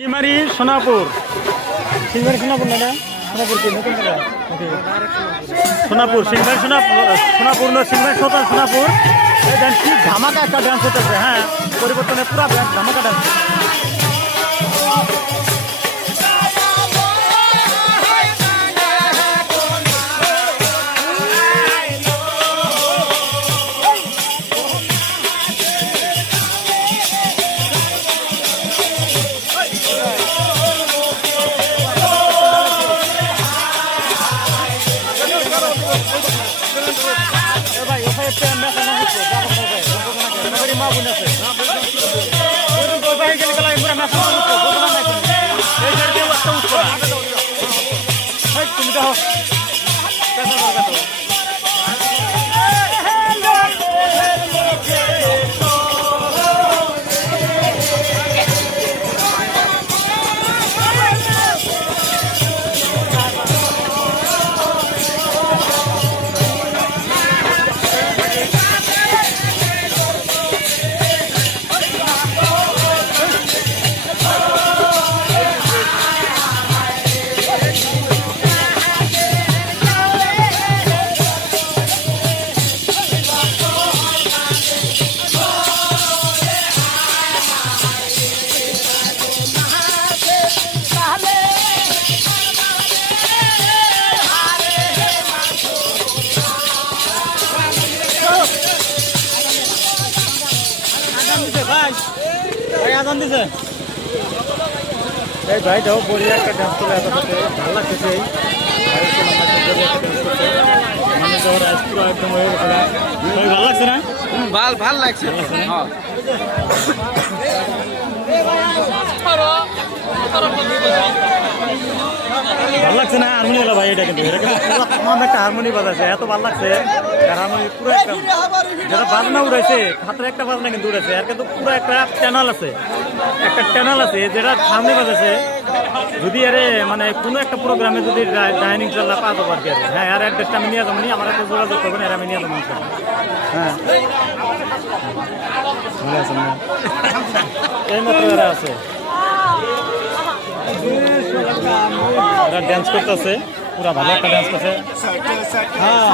সিমারি সোনাপুর সিমারি সোনাপুর না সোনাপুর কি নতুন সোনাপুর সিংহারি সোনাপুর সিংহারি সোনাপুর কি ধামাকা একটা ডান্স হতেছে। হ্যাঁ, পরিবর্তনে পুরা ধামাকা ডান্স। আজান দিছে এই ভাই যাও বড়িয়া একটা ডান্স করে এত ভালো লাগতেছে। ভালো লাগছে না? ভাল লাগছে। ভালো লাগছে না? হারমোনি হলো ভাই, এটা কিন্তু একটা হারমোনি বাজাচ্ছে, এত ভালো লাগছে। হারমোনি পুরো একটা যেটা বাজনা উড়াইছে, হাতের একটা বাজনা কিন্তু উড়াইছে। আর কিন্তু পুরো একটা চ্যানেল আছে, যেটা হারমোনি বাজাচ্ছে। যদি আরে মানে কোনো একটা প্রোগ্রামে যদি ডাইনিং চাল্লা পাবো আর কি। হ্যাঁ, আর অ্যাড্রেসটা আমি নিয়ে যাবো, আমার একটা যোগাযোগ করবেন, আর আমি নিয়ে যাবো। হ্যাঁ, ভালো আছে না? এই মাত্র এরা আছে, এরা ড্যান্স করতেছে, পুরা ভালো একটা ড্যান্স করছে। হ্যাঁ